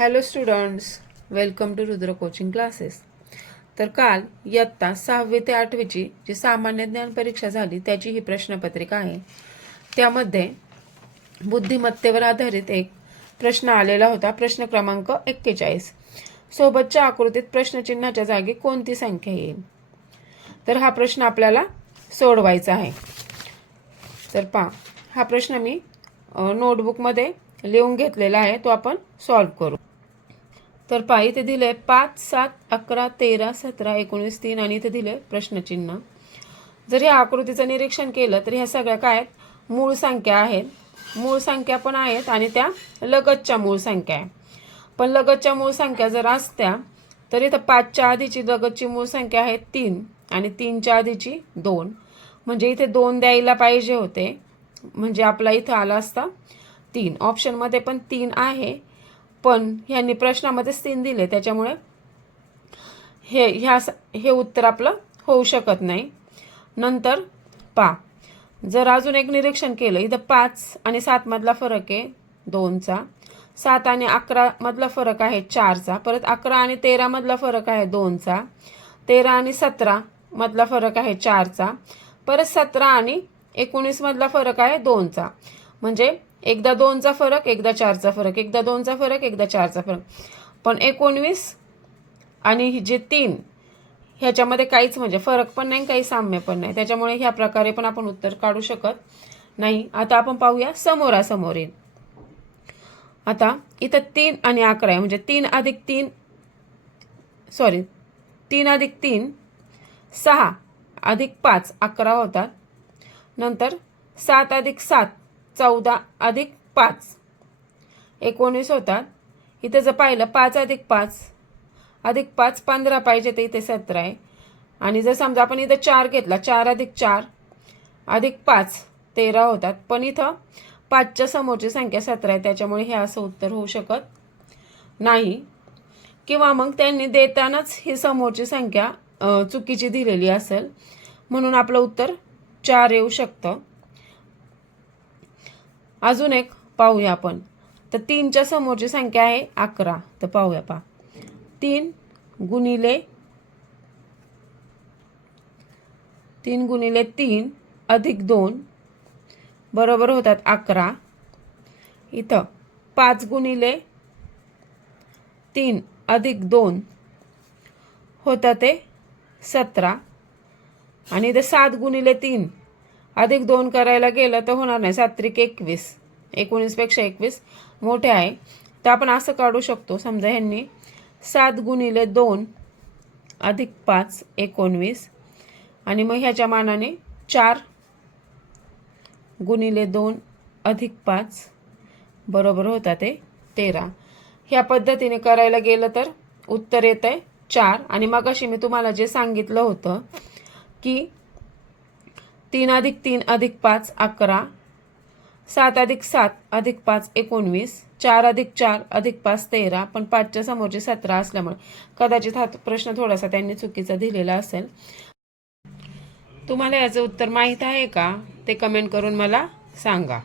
Hello students, welcome to Rudra coaching classes. तर काल इयत्ता 6वी ते 8वीची जी सामान्य ज्ञान परीक्षा झाली त्याची ही प्रश्नपत्रिका आहे. त्यामध्ये बुद्धिमत्तेवर आधारित एक प्रश्न आलेला होता, प्रश्न क्रमांक 41. सोबतच्या आकृतीत प्रश्नचिन्हाच्या जागी कोणती संख्या येईल? तर हा प्रश्न आपल्याला सोडवायचा आहे. तर पहा, हा प्रश्न मी नोटबुकमध्ये लिहून घेतलेला आहे, तो आपण सॉल्व्ह करू. तर पहा, इथे दिले 5, 7, 11, 13, 17, 19, 3 आणि इथे दिले प्रश्नचिन्ह. जर या आकृतीचं निरीक्षण केलं तर ह्या सगळ्या काय आहेत? मूळ संख्या आहेत. मूळ संख्या पण आहेत आणि त्या लगतच्या मूळ संख्या आहे. पण लगतच्या मूळ संख्या जर असत्या तर इथं 5च्या आधीची लगतची मूळ संख्या आहे 3 आणि 3च्या आधीची 2. म्हणजे इथे 2 द्यायला पाहिजे होते, म्हणजे आपला इथं आला असता 3. ऑप्शनमध्ये पण 3 आहे, पण ह्यांनी प्रश्नामध्येच 3 दिले, त्याच्यामुळे हे उत्तर आपलं होऊ शकत नाही. नंतर पहा, जर अजून एक निरीक्षण केलं, इथं 5 आणि 7 मधला फरक आहे 2चा, 7 आणि 11 मधला फरक आहे 4चा, परत 11 आणि 13 मधला फरक आहे 2चा, 13 आणि 17 मधला फरक आहे 4चा, परत 17 आणि 19 मधला फरक आहे 2चा. म्हणजे एकदा 2चा फरक, एकदा 4चा फरक, एकदा 2चा फरक, एकदा 4चा फरक. पण 19 आणि जे 3 ह्याच्यामध्ये काहीच म्हणजे फरक पण नाही, काही साम्य पण नाही, त्याच्यामुळे ह्या प्रकारे पण आपण उत्तर काढू शकत नाही. आता आपण पाहूया समोरासमोरील. आता इथं 3 आणि 11 आहे, म्हणजे 3 अधिक 3 6 अधिक 5 11 होतात. नंतर 7 अधिक 7 14 अधिक 5 19 होतात. इथे जर पाहिलं 5 अधिक 5 15 पाहिजे, तर इथे 17 आहे. आणि जर समजा आपण इथं 4 घेतला, 4 अधिक 4 अधिक 5 13 होतात. पण इथं 5च्या समोरची संख्या 17 आहे, त्याच्यामुळे हे असं उत्तर होऊ शकत नाही. किंवा मग त्यांनी देतानाच ही समोरची संख्या चुकीची दिलेली असेल, म्हणून आपलं उत्तर 4 येऊ शकतं. अजून एक पाहूया आपण. तर 3च्या समोरची संख्या आहे 11. तर पाहूया, पहा, 3 गुणिले 3 अधिक 2 बरोबर होतात 11. इथं 5 गुणिले 3 अधिक 2 होतात ते 17. आणि इथं 7 गुणिले 3 अधिक 2 करायला गेलं तर होणार नाही, 7 त्रिक 21, 19 पेक्षा 21 मोठे आहे. तर आपण असं काढू शकतो, समजा ह्यांनी 7 गुणिले 2 अधिक 5 19, आणि मग ह्याच्या मानाने 4 गुणिले 2 अधिक 5 बरोबर होतात ते 13. ह्या पद्धतीने करायला गेलं तर उत्तर येत आहे 4. आणि मगाशी मी तुम्हाला जे सांगितलं होतं की 3 अधिक 3 अधिक 5 11, 7 अधिक 7 अधिक 5 19, 4 अधिक 4 अधिक 5 13, पण 5च्या समोरचे 17 असल्यामुळे कदाचित हा प्रश्न थोडासा त्यांनी चुकीचा दिलेला असेल. तुम्हाला याचं उत्तर माहीत आहे का? ते कमेंट करून मला सांगा.